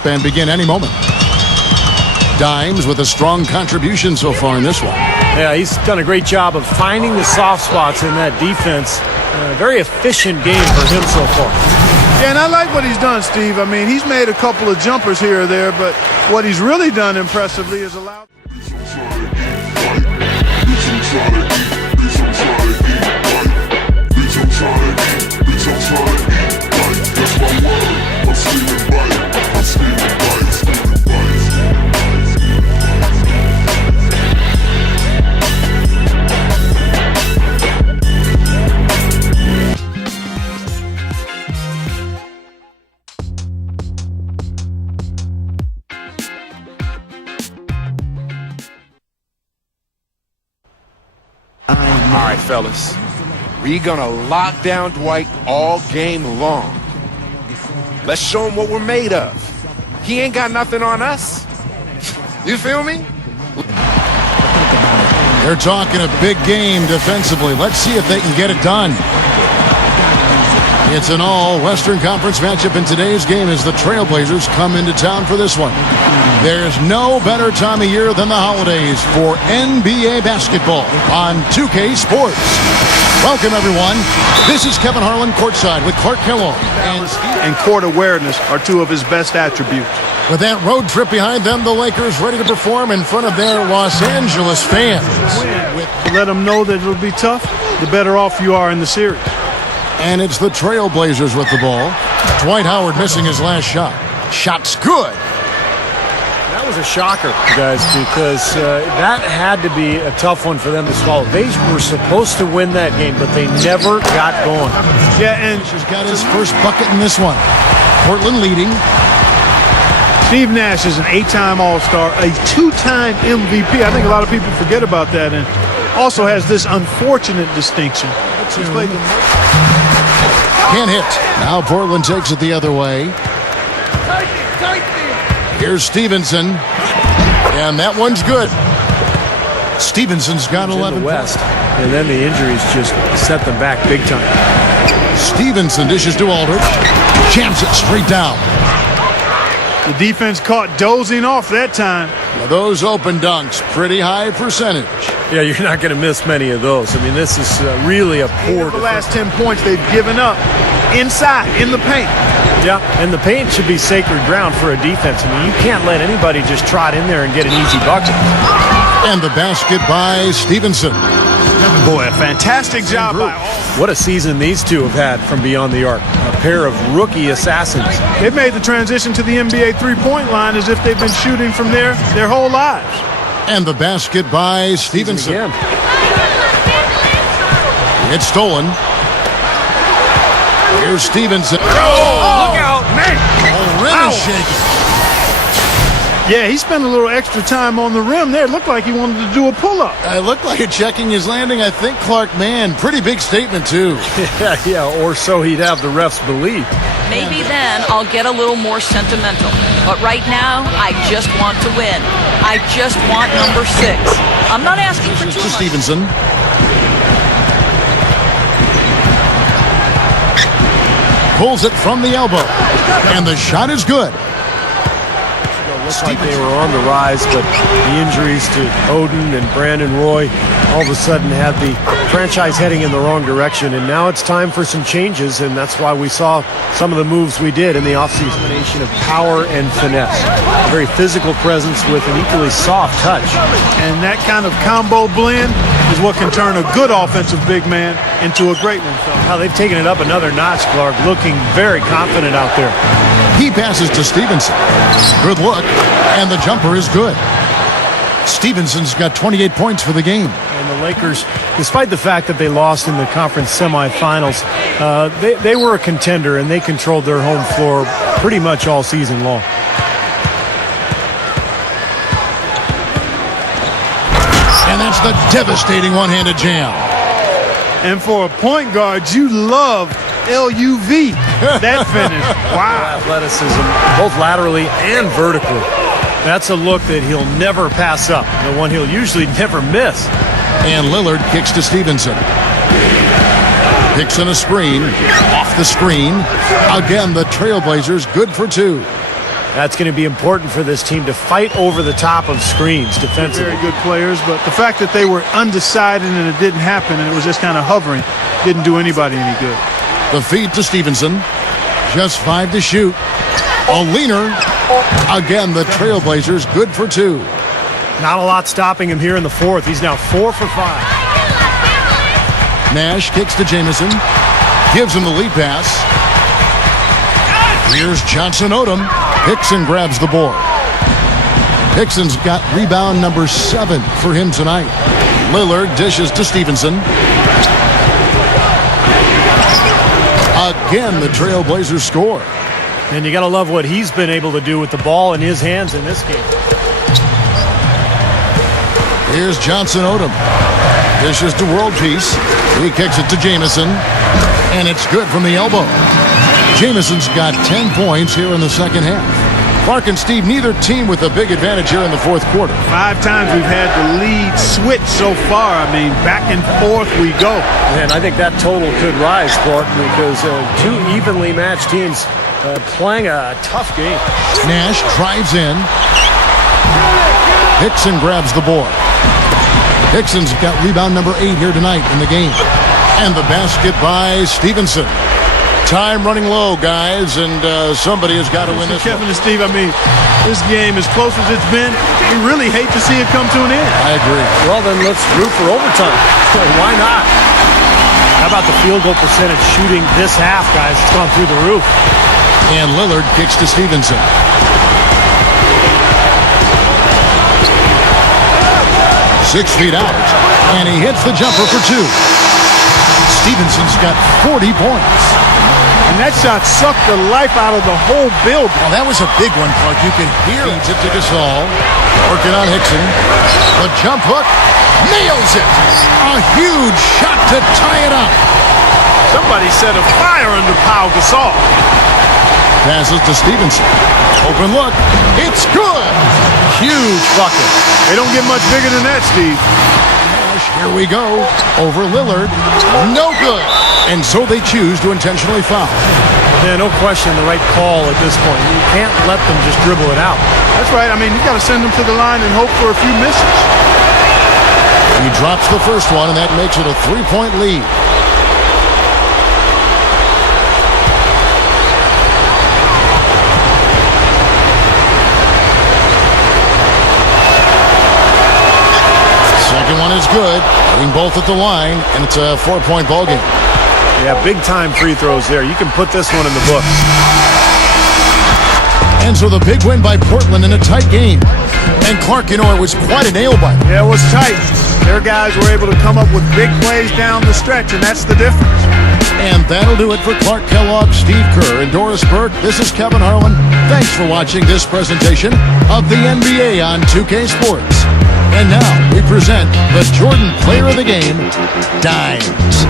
and begin any moment. Dimes with a strong contribution so far in this one. Yeah, he's done a great job of finding the soft spots in that defense. Very efficient game for him so far. Yeah, and I like what he's done, Steve. I mean, he's made a couple of jumpers here or there, but what he's really done impressively is allowed... All right, fellas. We're gonna lock down Dwight all game long. Let's show him what we're made of. He ain't got nothing on us. You feel me? They're talking a big game defensively. Let's see if they can get it done. It's an all-Western Conference matchup in today's game as the Trailblazers come into town for this one. There's no better time of year than the holidays for NBA basketball on 2K Sports. Welcome, everyone. This is Kevin Harlan courtside with Clark Kellogg. And court awareness are two of his best attributes. With that road trip behind them, the Lakers ready to perform in front of their Los Angeles fans. Let them know that it'll be tough, the better off you are in the series. And it's the Trailblazers with the ball. Dwight Howard missing his last shot. Shot's good. That was a shocker, guys, because that had to be a tough one for them to swallow. They were supposed to win that game, but they never got going. Yeah, and she's got his first bucket in this one. Portland leading. Steve Nash is an 8-time All-Star, a 2-time MVP. I think a lot of people forget about that, and also has this unfortunate distinction. Can't hit. Now Portland takes it the other way. Here's Stevenson. And that one's good. Stevenson's got 11 in the West. And then the injuries just set them back big time. Stevenson dishes to Aldridge. Jams it straight down. The defense caught dozing off that time. Now those open dunks, pretty high percentage. Yeah, you're not going to miss many of those. I mean, this is really a poor... The last 10 points they've given up inside, in the paint. Yeah, and the paint should be sacred ground for a defense. I mean, you can't let anybody just trot in there and get an easy bucket. And the basket by Stevenson. Boy, a fantastic job by all. What a season these two have had from beyond the arc. A pair of rookie assassins. They've made the transition to the NBA three-point line as if they've been shooting from there their whole lives. And the basket by Stevenson. It's stolen. Here's Stevenson. Oh, look out, man. The rim is shaking. Yeah, he spent a little extra time on the rim there. It looked like he wanted to do a pull-up. It looked like checking his landing. I think Clark, man, pretty big statement, too. Yeah, or so he'd have the refs believe. Maybe then I'll get a little more sentimental. But right now, I just want to win. I just want number 6. I'm not asking for too much. Stevenson. Pulls it from the elbow. And the shot is good. Looked like they were on the rise, but the injuries to Oden and Brandon Roy all of a sudden had the franchise heading in the wrong direction, and now it's time for some changes, and that's why we saw some of the moves we did in the offseason. Combination of power and finesse. A very physical presence with an equally soft touch. And that kind of combo blend is what can turn a good offensive big man into a great one. How they've taken it up another notch, Clark, looking very confident out there. He passes to Stevenson. Good look, and the jumper is good. Stevenson's got 28 points for the game. And the Lakers, despite the fact that they lost in the conference semifinals, they were a contender, and they controlled their home floor pretty much all season long. And that's the devastating one-handed jam. And for a point guard, you love LUV, that finish. Wow. Athleticism, both laterally and vertically. That's a look that he'll never pass up, the one he'll usually never miss. And Lillard kicks to Stevenson. Picks in a screen. Off the screen. Again, the Trailblazers good for 2. That's going to be important for this team to fight over the top of screens defensively. Very good players, but the fact that they were undecided and it didn't happen and it was just kind of hovering didn't do anybody any good. The feed to Stevenson. Just 5 to shoot. A leaner. Again, the Trailblazers good for 2. Not a lot stopping him here in the fourth. He's now 4 for 5. Nash kicks to Jamison. Gives him the lead pass. Here's Johnson Odom. Hickson grabs the board. Hickson's got rebound number 7 for him tonight. Lillard dishes to Stevenson. Again, the Trailblazers score. And you got to love what he's been able to do with the ball in his hands in this game. Here's Johnson Odom. Dishes to World Peace. He kicks it to Jamison. And it's good from the elbow. Jamison's got 10 points here in the second half. Clark and Steve, neither team with a big advantage here in the fourth quarter. 5 times we've had the lead switch so far. I mean, back and forth we go. And I think that total could rise, Clark, because 2 evenly matched teams playing a tough game. Nash drives in. Hickson grabs the board. Hickson's got rebound number 8 here tonight in the game. And the basket by Stevenson. Time running low, guys, and somebody has got to win this Kevin one. and Steve, I mean, this game, as close as it's been, we really hate to see it come to an end. I agree. Well, then let's root for overtime. Why not? How about the field goal percentage shooting this half, guys? It's gone through the roof. And Lillard kicks to Stevenson. Six feet out, and he hits the jumper for 2. Stevenson's got 40 points. And that shot sucked the life out of the whole building. Well, that was a big one, Clark. You can hear it to Gasol. Working on Hickson. The jump hook. Nails it. A huge shot to tie it up. Somebody set a fire under Pau Gasol. Passes to Stevenson. Open look. It's good. Huge bucket. They don't get much bigger than that, Steve. Here we go. Over Lillard. No good. And so they choose to intentionally foul. Yeah, no question the right call at this point. You can't let them just dribble it out. That's right. I mean, you got to send them to the line and hope for a few misses. He drops the first one, and that makes it a 3-point lead. Second one is good. Hitting both at the line, and it's a 4-point ball game. Yeah, big-time free throws there. You can put this one in the books. And so the big win by Portland in a tight game. And Clark, you know, it was quite a nail-biter. Yeah, it was tight. Their guys were able to come up with big plays down the stretch, and that's the difference. And that'll do it for Clark Kellogg, Steve Kerr, and Doris Burke. This is Kevin Harlan. Thanks for watching this presentation of the NBA on 2K Sports. And now we present the Jordan Player of the Game, Dimes.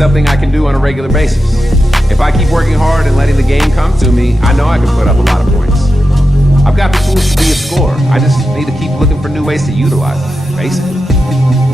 something I can do on a regular basis. If I keep working hard and letting the game come to me, I know I can put up a lot of points. I've got the tools to be a scorer. I just need to keep looking for new ways to utilize them, basically.